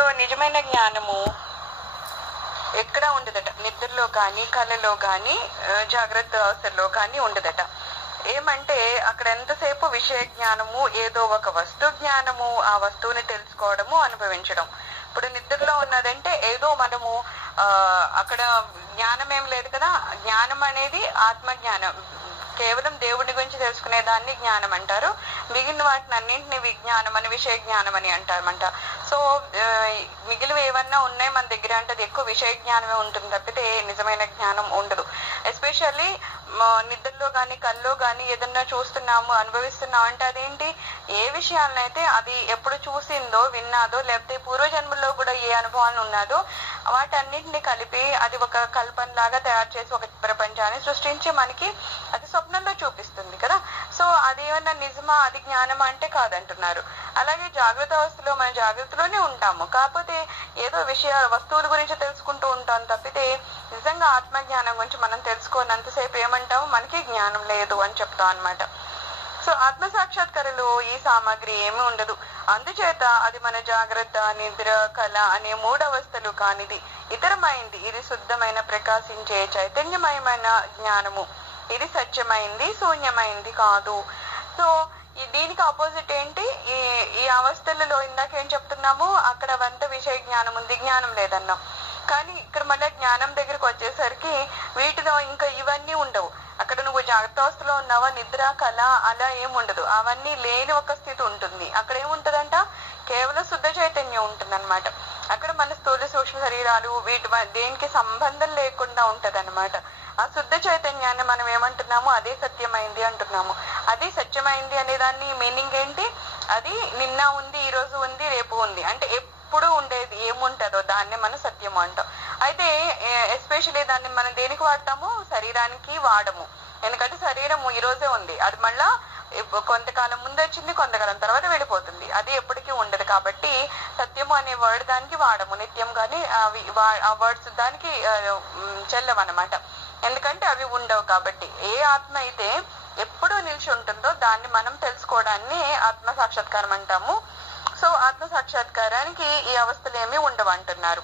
So నిజమైన జ్ఞానము ఎక్కడ ఉండదట, నిద్రలో కానీ కళలో కానీ జాగ్రత్త అవస్థల్లో కానీ ఉండదట. ఏమంటే అక్కడ ఎంతసేపు విషయ జ్ఞానము, ఏదో ఒక వస్తు జ్ఞానము, ఆ వస్తువుని తెలుసుకోవడము, అనుభవించడం. ఇప్పుడు నిద్రలో ఉన్నదంటే ఏదో మనము అక్కడ జ్ఞానం ఏం లేదు కదా. జ్ఞానం అనేది ఆత్మజ్ఞానం, కేవలం దేవుడి గురించి తెలుసుకునే దాన్ని జ్ఞానం అంటారు. మిగిలిన వాటిని అన్నింటినీ విజ్ఞానం అని, విషయ జ్ఞానం అని అంటారన్నమాట. సో మిగిలిన ఏమన్నా ఉన్నాయి మన దగ్గర అంటే అది ఎక్కువ విషయ జ్ఞానమే ఉంటుంది తప్పితే నిజమైన జ్ఞానం ఉండదు. ఎస్పెషల్లీ నిద్రలో కానీ కల్లో కానీ ఏదన్నా చూస్తున్నాము, అనుభవిస్తున్నాము అంటే అదేంటి, ఏ విషయాలనైతే అది ఎప్పుడు చూసిందో, విన్నాదో, లేకపోతే పూర్వజన్మల్లో కూడా ఏ అనుభవాలు ఉన్నాదో వాటన్నింటినీ కలిపి అది ఒక కల్పనలాగా తయారు చేసి ఒక ప్రపంచాన్ని సృష్టించి మనకి అది స్వప్నంలో చూపిస్తుంది కదా. సో అదేమన్నా నిజమా, అది జ్ఞానమా అంటే కాదంటున్నారు. అలాగే జాగ్రత్త అవస్థలో మన జాగ్రత్తలోనే ఉంటాము, కాకపోతే ఏదో వస్తువుల గురించి తెలుసుకుంటూ ఉంటాం తప్పితే నిజంగా ఆత్మజ్ఞానం గురించి మనం తెలుసుకోనంతసేపు ఏమంటాము, మనకి జ్ఞానం లేదు అని చెప్తాం అనమాట. సో ఆత్మ సాక్షాత్కారంలో ఈ సామాగ్రి ఏమీ ఉండదు. అందుచేత అది మన జాగ్రత్త, నిద్ర, కళ అనే మూడవస్థలు కానిది, ఇతరమైంది. ఇది శుద్ధమైన ప్రకాశించే చైతన్యమయమైన జ్ఞానము. ఇది సత్యమైంది, శూన్యమైంది కాదు. సో దీనికి ఆపోజిట్ ఏంటి, ఈ అవస్థలలో ఇందాక ఏం చెప్తున్నాము, అక్కడ వంత విషయ జ్ఞానం ఉంది, జ్ఞానం లేదన్నాం. కానీ ఇక్కడ మళ్ళీ జ్ఞానం దగ్గరికి వచ్చేసరికి వీటిలో ఇంకా ఇవన్నీ ఉండవు. అక్కడ నువ్వు జాగ్రత్త అవస్థలో ఉన్నావా, నిద్ర, కళ అలా ఏముండదు, అవన్నీ లేని ఒక స్థితి ఉంటుంది. అక్కడ ఏముంటదంట, కేవలం శుద్ధ చైతన్యం ఉంటుంది అనమాట. అక్కడ మన స్థూల సూక్ష్మ శరీరాలు వీటి దేనికి సంబంధం లేకుండా ఉంటది అనమాట. ఆ శుద్ధ చైతన్యాన్ని మనం ఏమంటున్నాము, అదే సత్యమైంది అంటున్నాము. అది సత్యమైంది అనే దాన్ని మీనింగ్ ఏంటి, అది నిన్న ఉంది, ఈ రోజు ఉంది, రేపు ఉంది. అంటే ఎప్పుడు ఉండేది ఏముంటుందో దాన్ని మనం సత్యము అంటాం. అయితే ఎస్పెషల్లీ దాన్ని మనం దేనికి వాడతాము, శరీరానికి వాడము. ఎందుకంటే శరీరము ఈ రోజే ఉంది, అది మళ్ళా కొంతకాలం ముందు వచ్చింది, కొంతకాలం తర్వాత వెళ్ళిపోతుంది, అది ఎప్పటికీ ఉండదు. కాబట్టి సత్యము అనే వర్డ్ దానికి వాడము, నిత్యం కానీ ఆ వర్డ్స్ దానికి చెల్లవన్నమాట. ఎందుకంటే అవి ఉండవు. కాబట్టి ఏ ఆత్మ అయితే ఎప్పుడు నిలిచి ఉంటుందో దాన్ని మనం తెలుసుకోవడాన్ని ఆత్మ సాక్షాత్కారం అంటాము. సో ఆత్మ సాక్షాత్కారానికి ఈ అవస్థలు ఏమీ ఉండవు అంటున్నారు.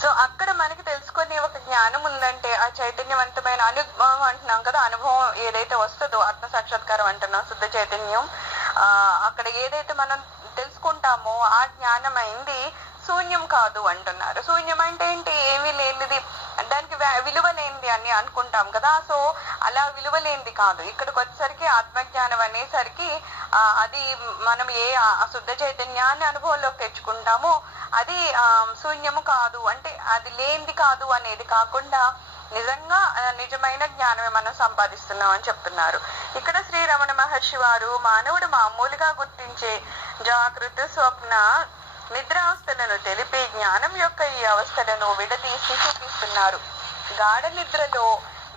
సో అక్కడ మనకి తెలుసుకునే ఒక జ్ఞానం ఉందంటే ఆ చైతన్యవంతమైన అనుభవం అంటున్నాం కదా, అనుభవం ఏదైతే వస్తుందో ఆత్మ సాక్షాత్కారం అంటున్నాం, శుద్ధ చైతన్యం. అక్కడ ఏదైతే మనం తెలుసుకుంటామో ఆ జ్ఞానమైంది శూన్యం కాదు అంటున్నారు. శూన్యం అంటే ఏంటి, ఏమీ లేనిది, దానికి విలువ లేనిది అని అనుకుంటాం కదా. సో అలా విలువ లేనిది కాదు. ఇక్కడికి వచ్చేసరికి ఆత్మజ్ఞానం అనేసరికి అది మనం ఏ శుద్ధ చైతన్యాన్ని అనుభవంలోకి తెచ్చుకుంటామో అది శూన్యము కాదు, అంటే అది లేనిది కాదు అనేది కాకుండా నిజంగా నిజమైన జ్ఞానమే మనం సంపాదిస్తున్నాం అని చెప్తున్నారు. ఇక్కడ శ్రీ రమణ మహర్షి వారు మానవుడు మామూలుగా గుర్తించే జాగృత, స్వప్న, నిద్రావస్థలను తెలిపి జ్ఞానం యొక్క ఈ అవస్థలను విడదీసి చూపిస్తున్నారు. గాఢ నిద్రలో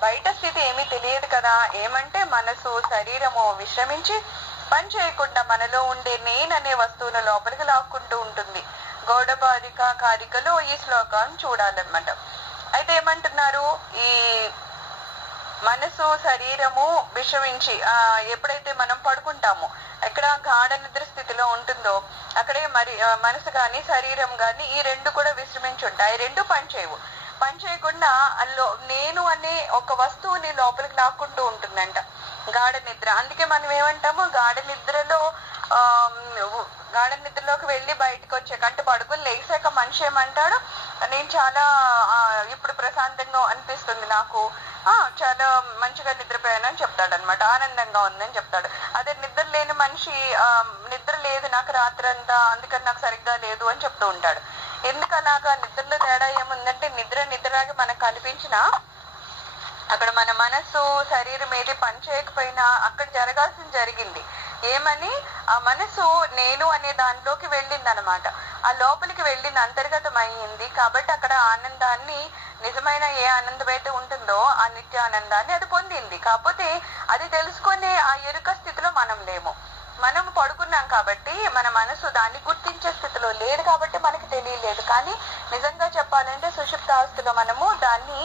బయట స్థితి ఏమీ తెలియదు కదా. ఏమంటే మనసు, శరీరము విశ్రమించి పని చేయకుండా మనలో ఉండే నేననే వస్తువును లోపలికి లాక్కుంటూ ఉంటుంది. గౌడబారిక కారికలో ఈ శ్లోకాన్ని చూడాలన్నమాట. అయితే ఏమంటున్నారు, ఈ మనసు, శరీరము విశ్రమించి ఎప్పుడైతే మనం పడుకుంటామో, ఎక్కడ గాఢ నిద్ర స్థితిలో ఉంటుందో అక్కడే మరి మనసు కానీ శరీరం కానీ ఈ రెండు కూడా విశ్రమించి ఉంటాయి. రెండు పనిచేయవు. పని చేయకుండా అందులో నేను అనే ఒక వస్తువుని లోపలికి లాక్కుంటూ ఉంటుందంట గాఢ నిద్ర. అందుకే మనం ఏమంటాము, గాఢ నిద్రలోకి వెళ్ళి బయటకు వచ్చే కంటే పడుకుని లేచాక మనిషి ఏమంటాడు, నేను చాలా ఇప్పుడు ప్రశాంతంగా అనిపిస్తుంది, నాకు చాలా మంచిగా నిద్రపోయానని చెప్తాడు అనమాట, ఆనందంగా ఉందని చెప్తాడు. అదే నిద్ర లేని మనిషి నిద్ర లేదు నాకు రాత్రంతా, అందుకని నాకు సరిగ్గా లేదు అని చెప్తూ ఉంటాడు. ఎందుకలాగా నిద్రలో తేడా ఏముందంటే, నిద్రలాగా మనకు కనిపించిన అక్కడ మన మనస్సు, శరీరం ఏది పని చేయకపోయినా అక్కడ జరగాల్సింది జరిగింది. ఏమని, ఆ మనసు నేను అనే దానిలోకి వెళ్ళింది అనమాట. ఆ లోపలికి వెళ్ళింది, అంతర్గతం అయ్యింది. కాబట్టి అక్కడ ఆనందాన్ని, నిజమైన ఏ ఆనందం అయితే ఉంటుందో ఆ నిత్య ఆనందాన్ని అది పొందింది. కాకపోతే అది తెలుసుకునే ఆ ఎరుక స్థితిలో మనం లేము. మనం పడుకున్నాం కాబట్టి మన మనసు దాన్ని గుర్తించే స్థితిలో లేదు కాబట్టి మనకి తెలియలేదు. కానీ నిజంగా చెప్పాలంటే సుషుప్తావస్థలో మనము దాన్ని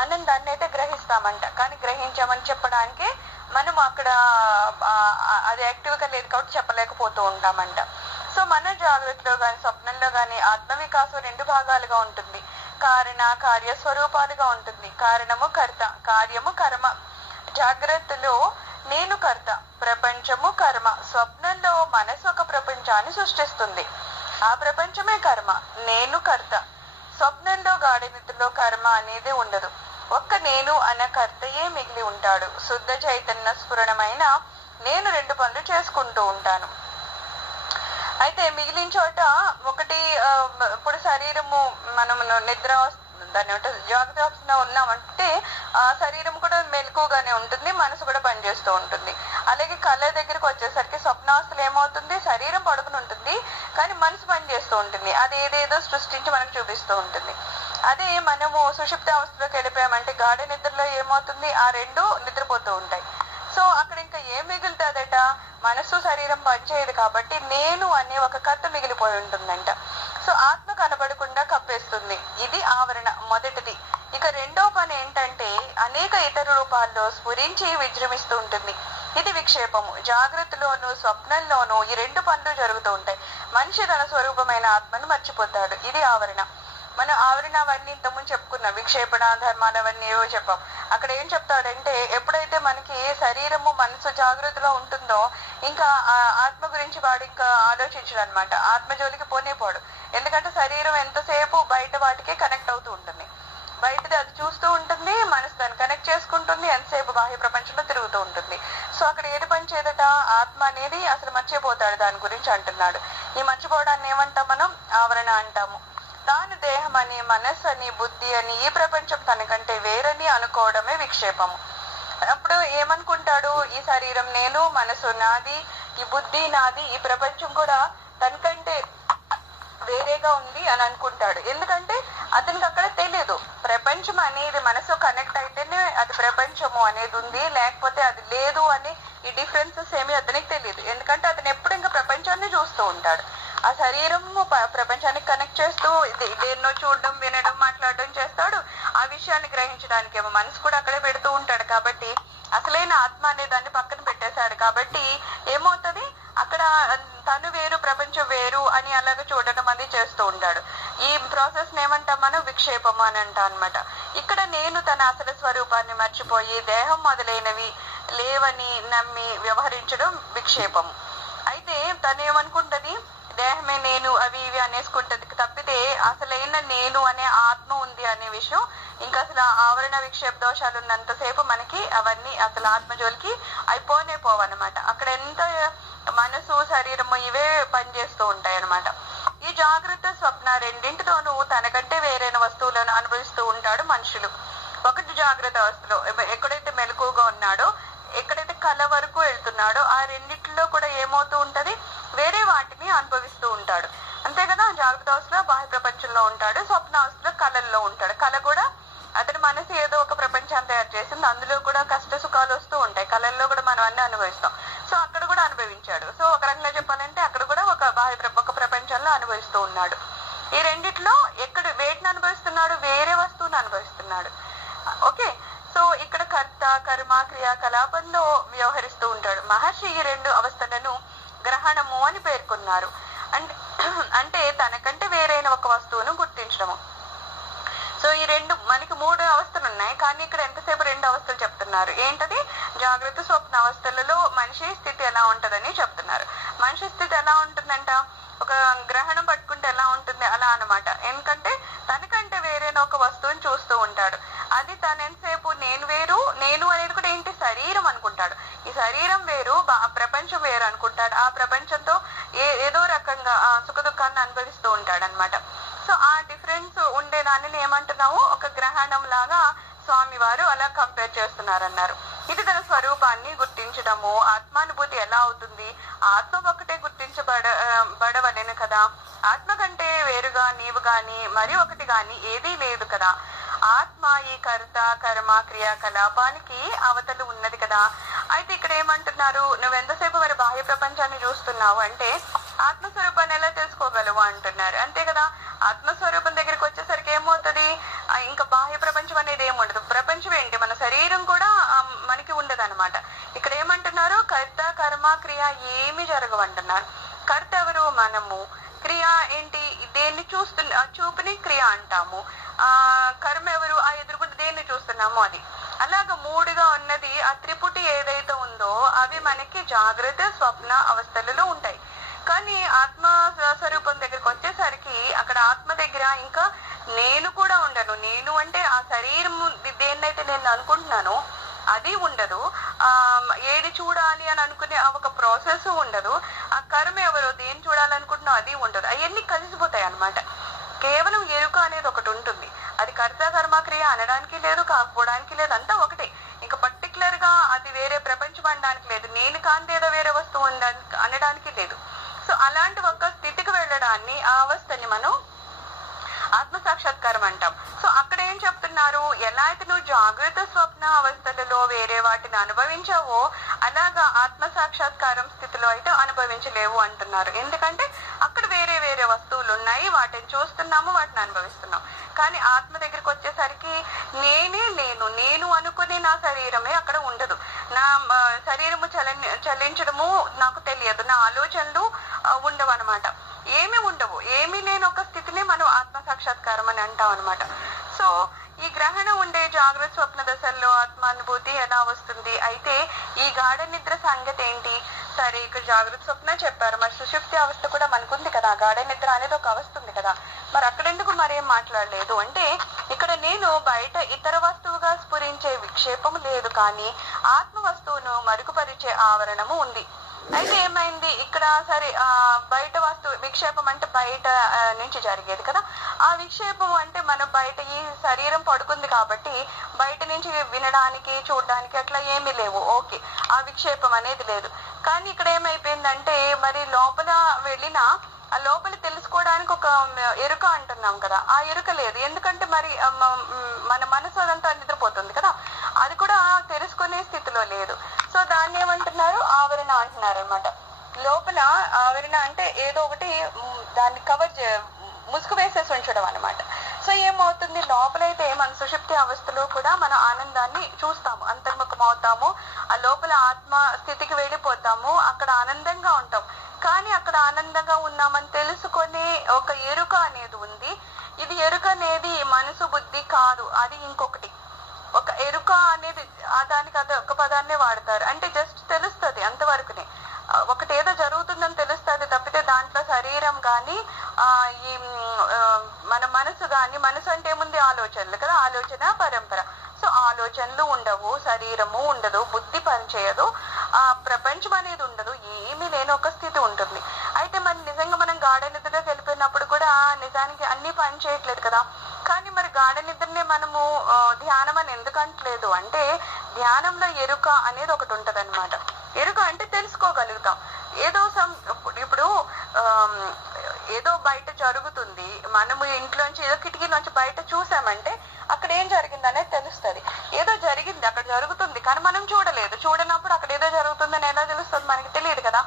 ఆనందాన్ని అయితే గ్రహిస్తామంట. కానీ గ్రహించామని చెప్పడానికి మనం అక్కడ అది యాక్టివ్గా లేదు కాబట్టి చెప్పలేకపోతూ ఉంటామంట. సో మన జాగ్రత్తలో కానీ స్వప్నంలో కానీ ఆత్మ వికాసం రెండు భాగాలుగా ఉంటుంది. కారణ కార్య స్వరూపాలుగా ఉంటుంది. కారణము కర్త, కార్యము కర్మ. జాగ్రత్తలో నేను కర్త, ప్రపంచము కర్మ. స్వప్నంలో మనసు ఒక ప్రపంచాన్ని సృష్టిస్తుంది, ఆ ప్రపంచమే కర్మ. నేను కర్త. స్వప్నంలో గాఢ నిద్రలో కర్మ అనేది ఉండదు, ఒక్క నేను అన్న కర్తయే మిగిలి ఉంటాడు. శుద్ధ చైతన్య స్ఫురణమైన నేను రెండు పనులు చేసుకుంటూ ఉంటాను. అయితే మిగిలిన చోట ఒకటి, ఇప్పుడు శరీరము మనం నిద్ర దాన్ని జాగ్రత్త అవస్థలో ఉన్నామంటే ఆ శరీరం కూడా మెలకుగానే ఉంటుంది, మనసు కూడా పనిచేస్తూ ఉంటుంది. అలాగే కళ్ళ దగ్గరకు వచ్చేసరికి స్వప్నావస్థలు ఏమవుతుంది, శరీరం పడుకుని ఉంటుంది కానీ మనసు పనిచేస్తూ ఉంటుంది, అది ఏదేదో సృష్టించి మనకు చూపిస్తూ ఉంటుంది. అదే మనము సుషుప్త అవస్థలోకి వెళ్ళిపోయామంటే గాఢ నిద్రలో ఏమవుతుంది, ఆ రెండు నిద్రపోతూ ఉంటాయి. సో అక్కడ ఇంకా ఏం మిగులుతుందట, మనసు శరీరం పనిచేయదు కాబట్టి నేను అనే ఒక కర్త మిగిలిపోయి ఉంటుందంట. సో ఆత్మ కనబడకుండా కప్పేస్తుంది, ఇది ఆవరణ మొదటిది. ఇక రెండో పని ఏంటంటే అనేక ఇతర రూపాల్లో స్ఫురించి విజృంభిస్తూ ఉంటుంది, ఇది విక్షేపము. జాగ్రత్తలోను స్వప్నంలోనూ ఈ రెండు పనులు జరుగుతూ ఉంటాయి. మనిషి తన స్వరూపమైన ఆత్మను మర్చిపోతాడు, ఇది ఆవరణ. మన ఆవరణ అవన్నీ ఇంతకుముందు చెప్పుకున్నాం, విక్షేపణ ధర్మాలు అవన్నీ ఏవో చెప్పాం. అక్కడ ఏం చెప్తాడంటే ఎప్పుడైతే మనకి శరీరము మనసు జాగ్రత్తలో ఉంటుందో ఇంకా ఆత్మ గురించి వాడు ఇంకా ఆలోచించడు అనమాట, ఆత్మ జోలికి పోనేపోడు. ఎందుకంటే శరీరం ఎంతసేపు బయట వాటికే కనెక్ట్ అవుతూ ఉంటుంది, బయటది అది చూస్తూ ఉంటుంది, మనసు దాన్ని కనెక్ట్ చేసుకుంటుంది, ఎంతసేపు బాహ్య ప్రపంచంలో తిరుగుతూ ఉంటుంది. సో అక్కడ ఏది పని చేయదట, ఆత్మ అనేది అసలు మర్చిపోతాడు, దాని గురించి అంటున్నాడు. ఈ మర్చిపోవడాన్ని ఏమంటాం మనం, ఆవరణ అంటాము. తాను దేహం అని, మనస్సు అని, బుద్ధి అని, ఈ ప్రపంచం తనకంటే వేరని అనుకోవడమే విక్షేపము. అప్పుడు ఏమనుకుంటాడు, ఈ శరీరం నేను, మనసు నాది, ఈ బుద్ధి నాది, ఈ ప్రపంచం కూడా తనకంటే వేరేగా ఉంది అని అనుకుంటాడు. ఎందుకంటే అతనికి అక్కడ తెలియదు ప్రపంచం అనేది మనసు కనెక్ట్ అయితేనే అది ప్రపంచము అనేది ఉంది, లేకపోతే అది లేదు అని ఈ డిఫరెన్సెస్ ఏమి అతనికి తెలియదు. ఎందుకంటే అతను ఎప్పుడు ఇంకా ప్రపంచాన్ని చూస్తూ ఉంటాడు, ఆ శరీరము ప్రపంచానికి కనెక్ట్ చేస్తూ దేన్నో చూడడం, వినడం, మాట్లాడడం చేస్తాడు. ఆ విషయాన్ని గ్రహించడానికి ఏమో మనసు కూడా అక్కడే పెడుతూ ఉంటాడు. కాబట్టి అసలైన ఆత్మ అనే దాన్ని పక్కన పెట్టేశాడు. కాబట్టి ఏమవుతుంది, అక్కడ తను వేరు ప్రపంచం వేరు అని అలాగే చూడడం అది చేస్తూ ఉంటాడు. ఈ ప్రాసెస్ ఏమంటాం మనం, విక్షేపము అని అంటాం అనమాట. ఇక్కడ నేను తన అసలు స్వరూపాన్ని మర్చిపోయి దేహం మొదలైనవి లేవని నమ్మి వ్యవహరించడం విక్షేపము. అయితే తను ఏమనుకుంటది, దేహమే నేను అవి ఇవి అనేసుకుంటది తప్పితే అసలైన నేను అనే ఆత్మ ఉంది అనే విషయం ఇంకా అసలు ఆవరణ విక్షేప దోషాలు ఉన్నంతసేపు మనకి అవన్నీ అసలు ఆత్మ జోలికి అయిపోనే పోవన్నమాట. అక్కడ ఎంత మనసు శరీరము ఇవే పనిచేస్తూ ఉంటాయి అన్నమాట. ఈ జాగ్రత్త స్వప్న రెండింటితోనూ తనకంటే వేరైన వస్తువులను అనుభవిస్తూ ఉంటాడు మనుషులు. ఒకటి జాగ్రత్త అవస్థలో ఎక్కడైతే మెలకుగా ఉన్నాడో, ఎక్కడైతే కళ వరకు వెళ్తున్నాడో ఆ రెండిట్లో కూడా ఏమవుతూ ఉంటది, వేరే వాటిని అనుభవిస్తూ ఉంటాడు. అంతే కదా, జాగ్రత్త అవస్థలో బాహ్య ప్రపంచంలో ఉంటాడు, స్వప్న అవస్థలో కళల్లో ఉంటాడు. కళ కూడా అతని మనసు ఏదో ఒక ప్రపంచాన్ని తయారు చేసింది, అందులో కూడా కష్ట సుఖాలు వస్తూ ఉంటాయి, కళల్లో కూడా మనం అన్ని అనుభవిస్తాం. సో అక్కడ కూడా అనుభవించాడు. సో ఒక రకంగా చెప్పాలంటే అక్కడ కూడా ఒక ప్రపంచంలో అనుభవిస్తూ ఉన్నాడు. ఈ రెండిట్లో ఎక్కడ వేటిని అనుభవిస్తున్నాడు, వేరే వస్తువుని అనుభవిస్తున్నాడు. ఓకే, సో ఇక్కడ కర్త కర్మ క్రియాకలాపంలో వ్యవహరిస్తూ ఉంటాడు. మహర్షి ఈ రెండు అవస్థలను గ్రహణము అని పేర్కొన్నారు. అంటే తనకంటే వేరైన ఒక వస్తువును గుర్తించడము. సో ఈ రెండు మనకి మూడు అవస్థలు ఉన్నాయి, కానీ ఇక్కడ ఎంతసేపు రెండు అవస్థలు చెప్తున్నారు. ఏంటది, జాగ్రత్త స్వప్న అవస్థలలో మనిషి స్థితి ఎలా ఉంటదని చెప్తున్నారు. మనిషి స్థితి ఎలా ఉంటుందంట, ఒక గ్రహణం పట్టుకుంటే ఎలా ఉంటుంది అలా అనమాట. ఎందుకంటే తనకంటే వేరైన ఒక వస్తువుని చూస్తూ ఉంటాడు. అది తను ఎంతసేపు నేను వేరు, నేను అనేది కూడా ఏంటి, శరీరం అనుకుంటాడు. ఈ శరీరం వేరు, ప్రపంచం వేరు అనుకుంటాడు. ఆ ప్రపంచంతో ఏదో రకంగా సుఖ దుఃఖాన్ని అనుభవిస్తూ ఉంటాడు అనమాట. సో ఆ డిఫరెన్స్ ఉండేదాన్ని ఏమంటున్నాము, ఒక గ్రహణం లాగా స్వామి వారు అలా కంపేర్ చేస్తున్నారన్నారు. ఇది తన స్వరూపాన్ని గుర్తించడము. ఆత్మానుభూతి ఎలా అవుతుంది, ఆత్మ ఒకటే గుర్తించబడవలేను కదా, ఆత్మ కంటే వేరుగా నీవు గాని మరి ఒకటి గాని ఏదీ లేదు కదా. ఆత్మ ఈ కర్త కర్మ క్రియాకలాపానికి అవతలు ఉన్నది కదా. అయితే ఇక్కడ ఏమంటున్నారు, నువ్వెంతసేపు మరి బాహ్య ప్రపంచాన్ని చూస్తున్నావు అంటే ఆత్మస్వరూపాన్ని ఎలా తెలుసుకోగలవు అంటున్నారు. అంతే కదా, ఆత్మస్వరూపం దగ్గరికి వచ్చేసరికి ఏమవుతుంది, ఇంకా బాహ్య ప్రపంచం అనేది ఏముండదు. ప్రపంచం ఏంటి, మన శరీరం కూడా మనకి ఉండదు అనమాట. ఇక్కడ ఏమంటున్నారు, కర్త కర్మ క్రియ ఏమి జరగవంటున్నారు. కర్త ఎవరు, మనము. క్రియ ఏంటి, దేన్ని చూస్తూ అనుకుని క్రియ అంటాము. కర్మ ఎవరు? ఆ ఎదురుగుండా దేన్ని చూస్తున్నామో అది. అలాగ మూడుగా ఉన్నది ఆ త్రిపుటి ఏదైతే ఉందో అవి మనకి జాగ్రత్త స్వప్న అవస్థలలో ఉంటాయి. కానీ ఆత్మ స్వరూపం దగ్గరికి వచ్చేసరికి అక్కడ ఆత్మ దగ్గర ఇంకా నేను కూడా ఉండను. నేను అంటే ఆ శరీరం దేన్నైతే నేను అనుకుంటున్నానో అది ఉండదు. ఏది చూడాలి అని అనుకునే ఒక ప్రాసెస్ ఉండదు. ఆ కర్మ ఎవరో దేన్ని చూడాలనుకుంటున్నా అది ఉండదు. అవన్నీ కలిసిపోతాయి అన్నమాట. కేవలం ఎరుక అనేది ఒకటి ఉంటుంది. అది కర్త కర్మక్రియ అనడానికి లేదు, కాకపోవడానికి లేదు, అంతా ఒకటే. ఇంకా పర్టికులర్ గా అది వేరే ప్రపంచం అనడానికి లేదు, నేను కాంతి ఏదో వేరే వస్తువు అనడానికి లేదు. సో అలాంటి ఒక స్థితికి వెళ్ళడాన్ని, ఆ అవస్థని మనం ఆత్మ సాక్షాత్కారం అంటాం. సో అక్కడ ఏం చెప్తున్నారు, ఎలా అయితే నువ్వు జాగ్రత్త స్వప్న అవస్థలలో వేరే వాటిని అనుభవించావో అలాగా ఆత్మ సాక్షాత్కారం స్థితిలో అయితే అనుభవించలేవు అంటున్నారు. ఎందుకంటే అక్కడ వేరే వేరే వస్తువులు ఉన్నాయి, వాటిని చూస్తున్నాము, వాటిని అనుభవిస్తున్నాం. కానీ ఆత్మ దగ్గరికి వచ్చేసరికి నేనే నేను అనుకునే నా శరీరమే అక్కడ ఉండదు. నా శరీరము చలించడము నాకు తెలియదు, నా ఆలోచనలు ఉండవు అనమాట. ఏమి ఉండవు, ఏమీ లేని ఒక స్థితిని మనం ఆత్మ సాక్షాత్కారం అని అంటాం అనమాట. సో ఈ గ్రహణం ఉండే జాగ్రత్త స్వప్న దశల్లో ఆత్మానుభూతి ఎలా వస్తుంది? అయితే ఈ గాఢ నిద్ర సంగతి ఏంటి? సరే, ఇక్కడ జాగ్రత్త స్వప్న చెప్పారు, మరి సుషుప్తి అవస్థ కూడా మనకుంది కదా, గాఢ నిద్ర అనేది ఒక అవస్థ ఉంది కదా, మరి అక్కడెందుకు మరేం మాట్లాడలేదు అంటే, ఇక్కడ నేను బయట ఇతర వస్తువుగా స్ఫురించే విక్షేపం లేదు, కానీ ఆత్మ వస్తువును మరుగుపరిచే ఆవరణము ఉంది. అయితే ఏమైంది ఇక్కడ? సరే, బయట వస్తువు విక్షేపం అంటే బయట నుంచి జరిగేది కదా, ఆ విక్షేపం అంటే మనం బయట ఈ శరీరం పడుకుంది కాబట్టి బయట నుంచి వినడానికి చూడడానికి అట్లా ఏమీ లేవు, ఓకే, ఆ విక్షేపం అనేది లేదు. కానీ ఇక్కడ ఏమైపోయిందంటే, మరి లోపల వెళ్ళినా ఆ లోపల తెలుసుకోవడానికి ఒక ఎరుక అంటున్నాం కదా, ఆ ఎరుక లేదు. ఎందుకంటే మరి మన మనసు అదంతా నిద్రపోతుంది కదా, అది కూడా తెలుసుకునే స్థితిలో లేదు. సో దాన్ని ఏమంటున్నారు? ఆవరణ అంటున్నారు అనమాట. లోపల ఆవరణ అంటే ఏదో ఒకటి దాన్ని ముసుగు వేసేసి ఉంచడం అనమాట. సో ఏమవుతుంది, లోపలైతే మన సుషుప్తి అవస్థలో కూడా మన ఆనందాన్ని చూస్తాము, అంతర్ముఖం అవుతాము, ఆ లోపల ఆత్మ స్థితికి వెళ్ళిపోతాము, అక్కడ ఆనందంగా ఉంటాం. కానీ అక్కడ ఆనందంగా ఉన్నామని తెలుసుకొని ఒక ఎరుక అనేది ఉంది. ఇది ఎరుక అనేది మనసు బుద్ధి కాదు, అది ఇంకొకటి. ఒక ఎరుక అనేది దానికి అది ఒక పదాన్నే వాడతారు, అంటే జస్ట్ తెలుస్తుంది అంతవరకునే. ఒకటి ఏదో జరుగుతుందని తెలుస్తుంది తప్పితే దాంట్లో శరీరం కానీ ఈ మన మనసు కానీ, మనసు అంటే ఏముంది? ఆలోచనలు కదా, ఆలోచన పరంపర. సో ఆలోచనలు ఉండవు, శరీరము ఉండదు, బుద్ధి పనిచేయదు, ఆ ప్రపంచం అనేది ఉండదు, ఏమీ లేని ఒక స్థితి ఉంటుంది. అయితే మరి నిజంగా మనం గాఢ నిద్రలోకి వెళ్ళిపోయినప్పుడు కూడా నిజానికి అన్ని పని చేయట్లేదు కదా. కానీ మరి గాఢ నిద్రనే మనము ధ్యానం అని ఎందుకు అంటలేదు అంటే, ధ్యానంలో ఎరుక అనేది ఒకటి ఉంటది అనమాట. ఎరుక అంటే తెలుసుకోగలుగుతాం. ఇప్పుడు ఏదో బయట జరుగుతుంది, మనము ఇంట్లోంచి ఏదో కిటికీలోంచి బయట చూసామంటే అక్కడ ఏం జరిగింది అనేది తెలుస్తుంది. ఏదో జరిగింది, అక్కడ జరుగుతుంది, కానీ మనం చూడలేదు. చూడనప్పుడు అక్కడ ఏదో జరుగుతుందని ఎలా తెలుస్తుంది? మనకి తెలియదు కదా.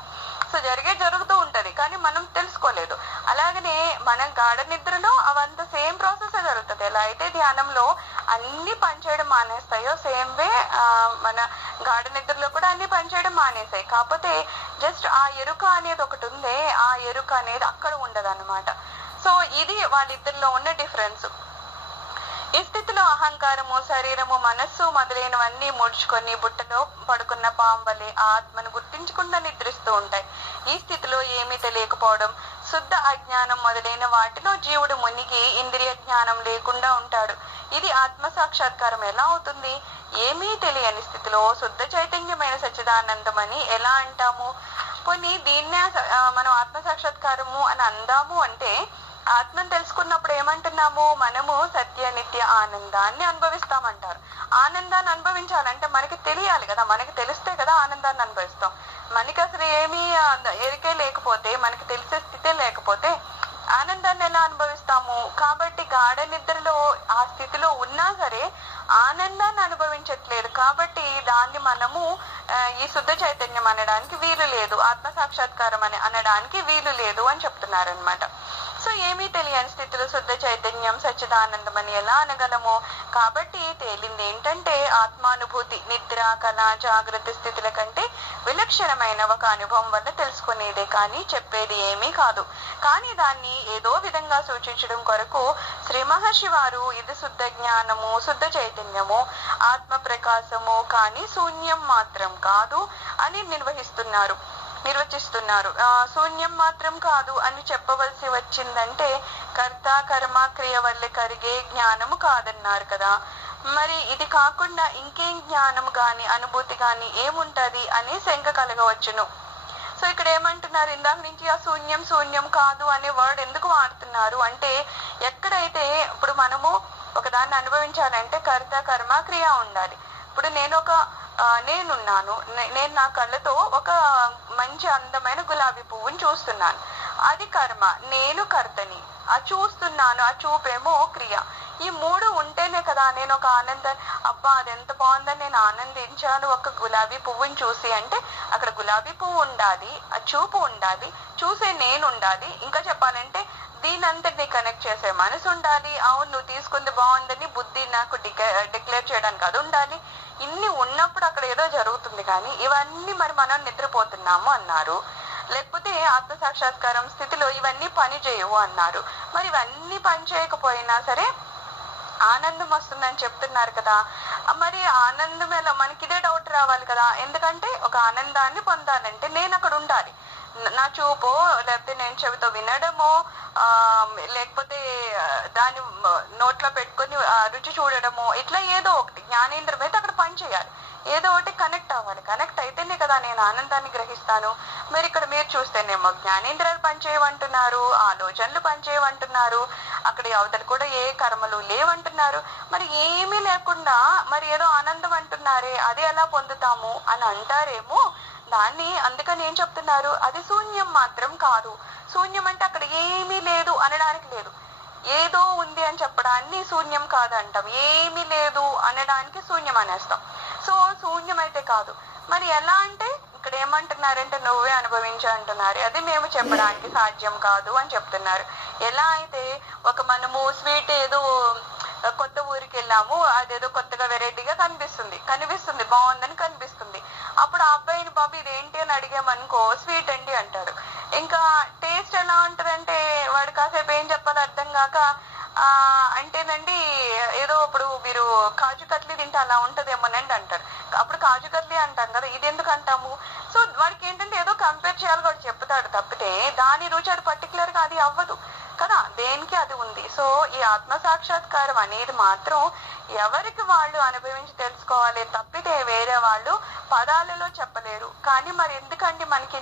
సో జరుగుతూ ఉంటది, కానీ మనం తెలుసుకోలేదు. అలాగనే మనం గాఢ నిద్రలో అవంతా సేమ్ ప్రాసెస్ జరుగుతుంది. ఎలా అయితే ధ్యానంలో అన్ని పనిచేయడం మానేస్తాయో, సేమ్ వే మన గాఢ నిద్రలో కూడా అన్ని పనిచేయడం మానేస్తాయి. కాకపోతే జస్ట్ ఆ ఎరుక అనేది ఒకటి ఉంది, ఆ ఎరుక అనేది అక్కడ ఉండదు అనమాట. సో ఇది వాళ్ళిద్దరిలో ఉన్న డిఫరెన్స్. ఈ స్థితిలో అహంకారము, శరీరము, మనస్సు మొదలైనవన్నీ ముడుచుకొని బుట్టలో పడుకున్న పాంబలే ఆత్మను గుర్తించకుండా నిద్రిస్తూ ఉంటాయి. ఈ స్థితిలో ఏమీ తెలియకపోవడం, శుద్ధ అజ్ఞానం మొదలైన వాటిలో జీవుడు మునిగి ఇంద్రియ జ్ఞానం లేకుండా ఉంటాడు. ఇది ఆత్మ సాక్షాత్కారం ఎలా అవుతుంది? ఏమీ తెలియని స్థితిలో శుద్ధ చైతన్యమైన సచ్చిదానందం అని ఎలా అంటాము? పోనీ దీన్నే మనం ఆత్మ సాక్షాత్కారము అని అందాము అంటే, ఆత్మను తెలుసుకున్నప్పుడు ఏమంటున్నాము? మనము సత్య నిత్య ఆనందాన్ని అనుభవిస్తామంటారు. ఆనందాన్ని అనుభవించాలంటే మనకి తెలియాలి కదా, మనకి తెలిస్తే కదా ఆనందాన్ని అనుభవిస్తాం. మనకి అసలు ఏమీ ఎరికే లేకపోతే, మనకి తెలిసే స్థితే లేకపోతే ఆనందాన్ని ఎలా అనుభవిస్తాము? కాబట్టి గాఢ నిద్రలో ఆ స్థితిలో ఉన్నా సరే ఆనందాన్ని అనుభవించట్లేదు, కాబట్టి దాన్ని మనము ఈ శుద్ధ చైతన్యం అనడానికి వీలు లేదు, ఆత్మ సాక్షాత్కారం అని అనడానికి వీలు లేదు అని చెప్తున్నారు అనమాట. సో ఏమీ తెలియని స్థితిలో శుద్ధ చైతన్యం సచ్చిదానందం అని ఎలా అనగలము? కాబట్టి తేలింది ఏంటంటే ఆత్మానుభూతి నిద్ర, కళ, జాగ్రత్త స్థితుల కంటే విలక్షణమైన ఒక అనుభవం వల్ల తెలుసుకునేదే కానీ చెప్పేది ఏమీ కాదు. కానీ దాన్ని ఏదో విధంగా సూచించడం కొరకు శ్రీ మహర్షి వారు ఇది శుద్ధ జ్ఞానము, శుద్ధ చైతన్యము, ఆత్మ ప్రకాశము కానీ శూన్యం మాత్రం కాదు అని నిర్వచిస్తున్నారు. శూన్యం మాత్రం కాదు అని చెప్పవలసి వచ్చిందంటే కర్త కర్మ క్రియ వల్ల కరిగే జ్ఞానము కాదన్నారు కదా. మరి ఇది కాకుండా ఇంకేం జ్ఞానం గాని అనుభూతి గాని ఏముంటది అని శంక కలగవచ్చును. సో ఇక్కడ ఏమంటున్నారు, ఇందాక నుంచి ఆ శూన్యం శూన్యం కాదు అనే వర్డ్ ఎందుకు వాడుతున్నారు అంటే, ఎక్కడైతే ఇప్పుడు మనము ఒకదాన్ని అనుభవించాలంటే కర్త కర్మ క్రియ ఉండాలి. ఇప్పుడు నేనున్నాను, నేను నా కళ్ళతో ఒక మంచి అందమైన గులాబీ పువ్వుని చూస్తున్నాను, అది కర్మ, నేను కర్తని. ఆ చూస్తున్నాను, ఆ చూపేమో క్రియ. ఈ మూడు ఉంటేనే కదా నేను ఒక అబ్బా అది ఎంత బాగుందని నేను ఆనందించాను ఒక గులాబీ పువ్వుని చూసి అంటే, అక్కడ గులాబీ పువ్వు ఉండాలి, ఆ చూపు ఉండాలి, చూసే నేను ఉండాలి, ఇంకా చెప్పాలంటే దీని అంతటిని కనెక్ట్ చేసే మనసు ఉండాలి. అవును నువ్వు తీసుకుంది బాగుందని బుద్ధి నాకు డిక్లేర్ చేయడానికి అది ఉండాలి. ఇన్ని ఉన్నప్పుడు అక్కడ ఏదో జరుగుతుంది. కానీ ఇవన్నీ మరి మనం నిద్రపోతున్నాము అన్నారు. లేకపోతే ఆత్మ సాక్షాత్కారం స్థితిలో ఇవన్నీ పని చేయవు అన్నారు. మరి ఇవన్నీ పని చేయకపోయినా సరే ఆనందం వస్తుందని చెప్తున్నారు కదా. మరి ఆనందం ఎలా, మనకి ఇదే డౌట్ రావాలి కదా. ఎందుకంటే ఒక ఆనందాన్ని పొందాలంటే నేను అక్కడ ఉండాలి. నా చూపు లేకపోతే నేను చెవితో వినడము, లేకపోతే దాన్ని నోట్లో పెట్టుకొని రుచి చూడడము, ఇట్లా ఏదో ఒకటి జ్ఞానేంద్రం అయితే అక్కడ పని చేయాలి, ఏదో ఒకటి కనెక్ట్ అవ్వాలి. కనెక్ట్ అయితేనే కదా నేను ఆనందాన్ని గ్రహిస్తాను. మరి ఇక్కడ మీరు చూస్తేనేమో జ్ఞానేంద్రాలు పనిచేయమంటున్నారు, ఆలోచనలు పనిచేయమంటున్నారు, అక్కడ అవతలు కూడా ఏ కర్మలు లేవంటున్నారు. మరి ఏమీ లేకుండా మరి ఏదో ఆనందం అంటున్నారే, అది ఎలా పొందుతాము అని అంటారేమో. దాన్ని అందుకని ఏం చెప్తున్నారు, అది శూన్యం మాత్రం కాదు. శూన్యం అంటే అక్కడ ఏమీ లేదు అనడానికి లేదు, ఏదో ఉంది అని చెప్పడాన్ని శూన్యం కాదంటాం, ఏమీ లేదు అనడానికి శూన్యం అనేస్తాం. సో శూన్యం అయితే కాదు. మరి ఎలా అంటే ఇక్కడ ఏమంటున్నారంటే నువ్వే అనుభవించు అంటున్నారు, అది మేము చెప్పడానికి సాధ్యం కాదు అని చెప్తున్నారు. ఎలా అయితే మనము స్వీట్ ఏదో కొత్త ఊరికి వెళ్ళాము, అదేదో కొత్తగా వెరైటీగా కనిపిస్తుంది బాగుందని కనిపిస్తుంది. అప్పుడు ఆ అబ్బాయిని బాబు ఇదేంటి అని అడిగామనుకో స్వీట్ అండి అంటాడు. ఇంకా టేస్ట్ ఎలా ఉంటదంటే వాడు కాసేపు ఏం చెప్పాలో అర్థం కాక అంటేనండి ఏదో ఇప్పుడు మీరు కాజు కట్లీ తింటే అలా ఉంటదేమోనండి అంటారు. అప్పుడు కాజు కట్లీ అంటాం కదా, ఇది ఎందుకు అంటాము? సో వాడికి ఏంటంటే ఏదో కంపేర్ చేయాలి కూడా చెప్తాడు తప్పితే దాని రుచి అది పర్టికులర్ గా అది అవ్వదు కదా, దేనికి అది ఉంది. సో ఈ ఆత్మ సాక్షాత్కారం అనేది మాత్రం ఎవరికి వాళ్ళు అనుభవించి తెలుసుకోవాలి తప్పితే వేరే వాళ్ళు పదాలలో చెప్పలేరు. కానీ మరి ఎందుకండి మనకి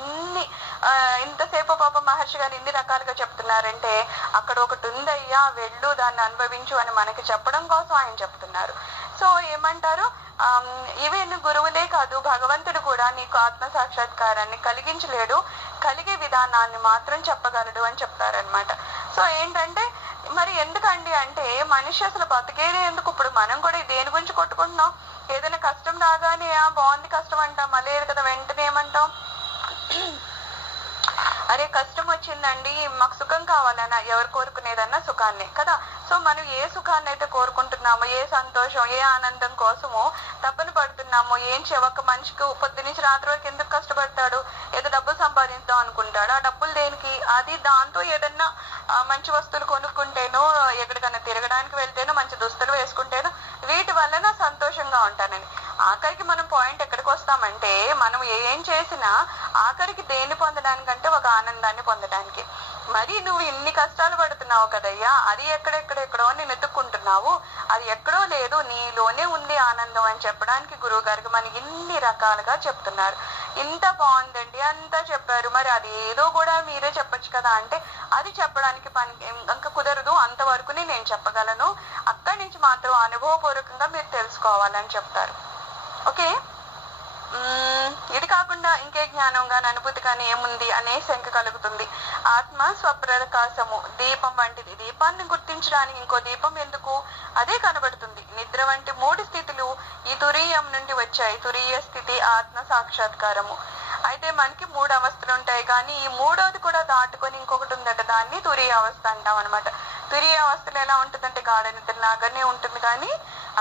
ఇంతసేపు పాప మహర్షి గారు ఇన్ని రకాలుగా చెప్తున్నారంటే అక్కడ ఒకటి ఉందయ్యా వెళ్ళు దాన్ని అనుభవించు అని మనకి చెప్పడం కోసం ఆయన చెప్తున్నారు. సో ఏమంటారు, ఈవెన్ గురువులే కాదు భగవంతుడు కూడా నీకు ఆత్మ సాక్షాత్కారాన్ని కలిగించలేడు, కలిగే విధానాన్ని మాత్రం చెప్పగలడు అని చెప్తారనమాట. సో ఏంటంటే మరి ఎందుకండి అంటే మనిషి అసలు బతికేదే ఎందుకు? ఇప్పుడు మనం కూడా దేని గురించి కొట్టుకుంటున్నాం, ఏదైనా కష్టం రాగానే బాగుంది కష్టం అంటాం, లేదు కదా వెంటనే ఏమంటాం, అరే కష్టం వచ్చిందండి మాకు సుఖం కావాలన్నా, ఎవరు కోరుకునేదన్నా సుఖాన్నే కదా. సో మనం ఏ సుఖాన్ని అయితే కోరుకుంటున్నామో, ఏ సంతోషం ఏ ఆనందం కోసమో తప్పని పడుతున్నామో, ఒక మనిషికి పొద్దు నుంచి రాత్రి వరకు ఎందుకు కష్టపడతాడు, ఏదో డబ్బులు సంపాదిద్దాం అనుకుంటాడు. ఆ డబ్బులు దేనికి? అది దాంతో ఏదన్నా మంచి వస్తువులు కొనుక్కుంటేనో, ఎక్కడికైనా తిరగడానికి వెళ్తేనో, మంచి దుస్తులు వేసుకుంటేనో, వీటి వలన సంతోషంగా ఉంటానని. ఆఖరికి మనం పాయింట్ ఎక్కడికి వస్తామంటే మనం ఏం చేసినా ఆఖరికి దేన్ని పొందడానికంటే ఒక ఆనందాన్ని పొందడానికి. మరి నువ్వు ఇన్ని కష్టాలు పడుతున్నావు కదయ్యా, అది ఎక్కడెక్కడెక్కడో నేను ఎత్తుక్కుంటున్నావు, అది ఎక్కడో లేదు నీలోనే ఉంది ఆనందం అని చెప్పడానికి గురువు గారికి మనకి ఇన్ని రకాలుగా చెప్తున్నారు. ఇంత బాగుందండి అంతా చెప్పారు, మరి అది ఏదో కూడా మీరే చెప్పచ్చు కదా అంటే అది చెప్పడానికి ఇంకా కుదరదు, అంతవరకునే నేను చెప్పగలను, అక్కడి నుంచి మాత్రం అనుభవపూర్వకంగా మీరు తెలుసుకోవాలని చెప్తారు. ఓకే, ఇది కాకుండా ఇంకే జ్ఞానం గాని అనుభూతి కానీ ఏముంది అనే శంక కలుగుతుంది. ఆత్మ స్వప్రకాశము దీపం వంటిది, దీపాన్ని గుర్తించడానికి ఇంకో దీపం ఎందుకు, అదే కనబడుతుంది. నిద్ర వంటి 3 స్థితులు ఈ తురీయం నుండి వచ్చాయి. తురీయ స్థితి ఆత్మ సాక్షాత్కారము. అయితే మనకి 3 అవస్థలు ఉంటాయి, కానీ ఈ మూడోది కూడా దాటుకొని ఇంకొకటి ఉందట, దాన్ని తురీయ అవస్థ అంటాం అనమాట. తురీయ అవస్థలు ఎలా ఉంటుందంటే గాఢ నిద్ర లాగానే ఉంటుంది, కానీ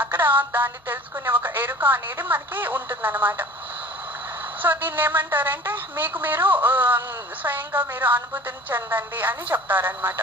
అక్కడ దాన్ని తెలుసుకునే ఒక ఎరుక అనేది మనకి ఉంటుందన్నమాట. సో దీన్ని ఏమంటారంటే మీకు మీరు స్వయంగా మీరు అనుభూతిని చెందండి అని చెప్తారనమాట.